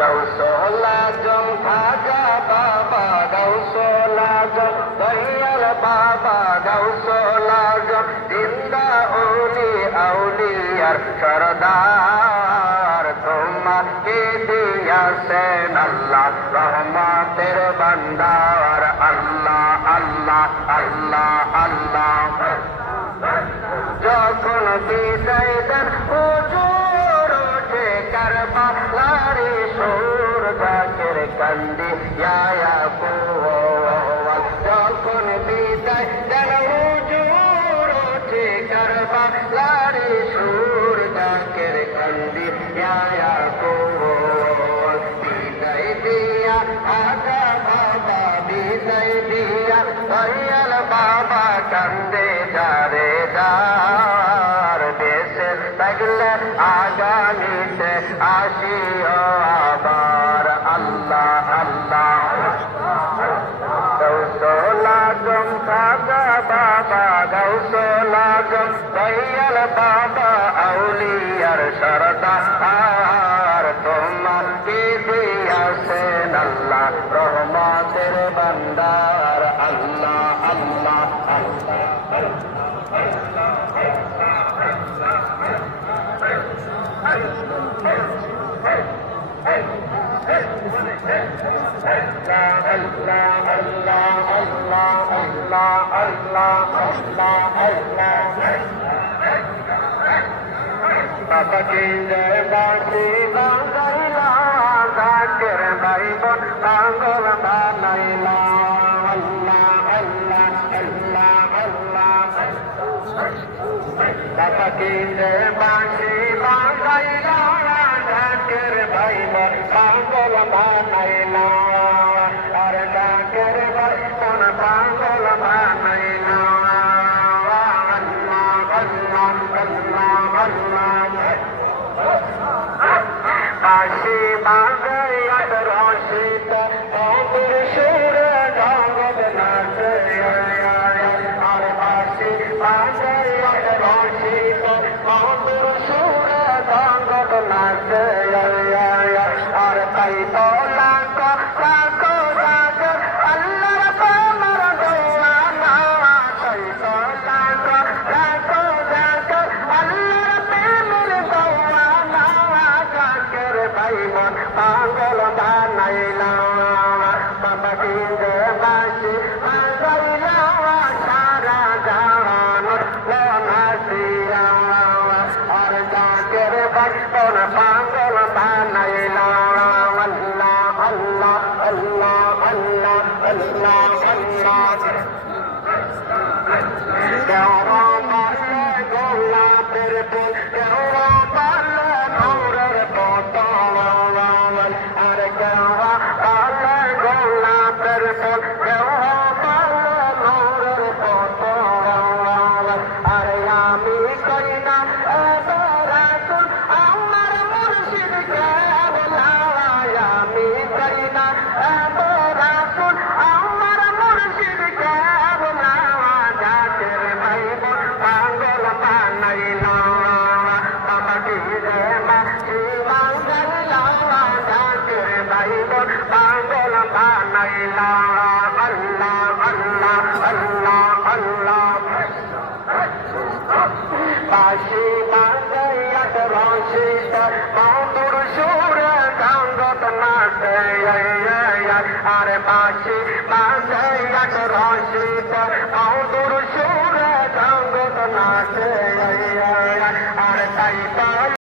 গৌসল আজম খাজা বাবা গৌসল আজম দয়াল বাবা গৌসল আজম জিন্দা ওলি আউলিয়ার সরদার তোমাকে দিয়াছেন আল্লাহ রহমতের ভান্ডার আল্লাহ আল্লাহ আল্লাহ আল্লাহ যখন বিদায় দেন হুজুর ওঠে কারবালারে সুর জাকের কান্দি যখন বিদায় দেন হুজুর ওঠে কারবালারে সুর জাকের কান্দি বিদায় দিয়া আজা বাবা বিদায় দিয়া দয়াল বাবা কান্দে যারে যার দেশে থাকলে আগামীতে আসিও আবার আল্লাহ আল্লাহ গৌসল আজম খাজা বাবা গৌসল আজম দয়াল বাবা আউলিয়ার সরদার তোমাকে দিয়াছেন আল্লাহ রহমতের ভান্ডার আল্লাহ আল্লাহ বাবা কি জয় বাসি বাংলা জাকের ভাই বোন পাগল বানাইলা আল্লাহ আল্লাহ আল্লাহ আল্লাহ বাবা কি জয় বাসি বাংলা জাকের ভাই বোন পাগল বানাইলা আর জাকের ভাই বোন পাগল বানাইলা কাশি বাজাইয়াত রশিদ অমর সুরে জগৎ নাচে আর কাশি বাজাইয়াত রশিদ অমর সুরে জগৎ নাচে আর তাই তো লাখো লাখো জাগর আল্লাহর প্রেমের দোয়ানা তাই তো লাখো লাখো জাগর আল্লাহর প্রেমের দোয়ানা জাকের ভাই বোন পাগল বানাইলা বাবা কি যে বাসি বাজাইলা সারা জাহান নাচিয়া আর জাকের ভাই বোন পাগল বানাইলা আল্লাহ আল্লাহ আল্লাহ আল্লাহ আল্লাহ আল্লাহ দেওয়া মারলে গোলাপের ফুল দেওয়া মারলে নূরের পতন আর দেওয়া মারলে গোলাপের ফুল দেওয়া মারলে নূরের পতন আর আমি কই না রাসূল আমার মুর্শিদকে বলাই আমি কই না রাসূল আমার মুর্শিদকে বলাই জাকের ভাই বোন পাগল বানাইলা বাবা কি রে মাছি বাঙ্গাইলা জাকের ভাই বোন পাগল বানাইলা আল্লাহ আল্লাহ আল্লাহ আল্লাহ বাসি বাজাইয়াত রশিদ মধুর সুরে জগৎ নাচে আর বাসি বাজাইয়াত রশিদ মধুর সুরে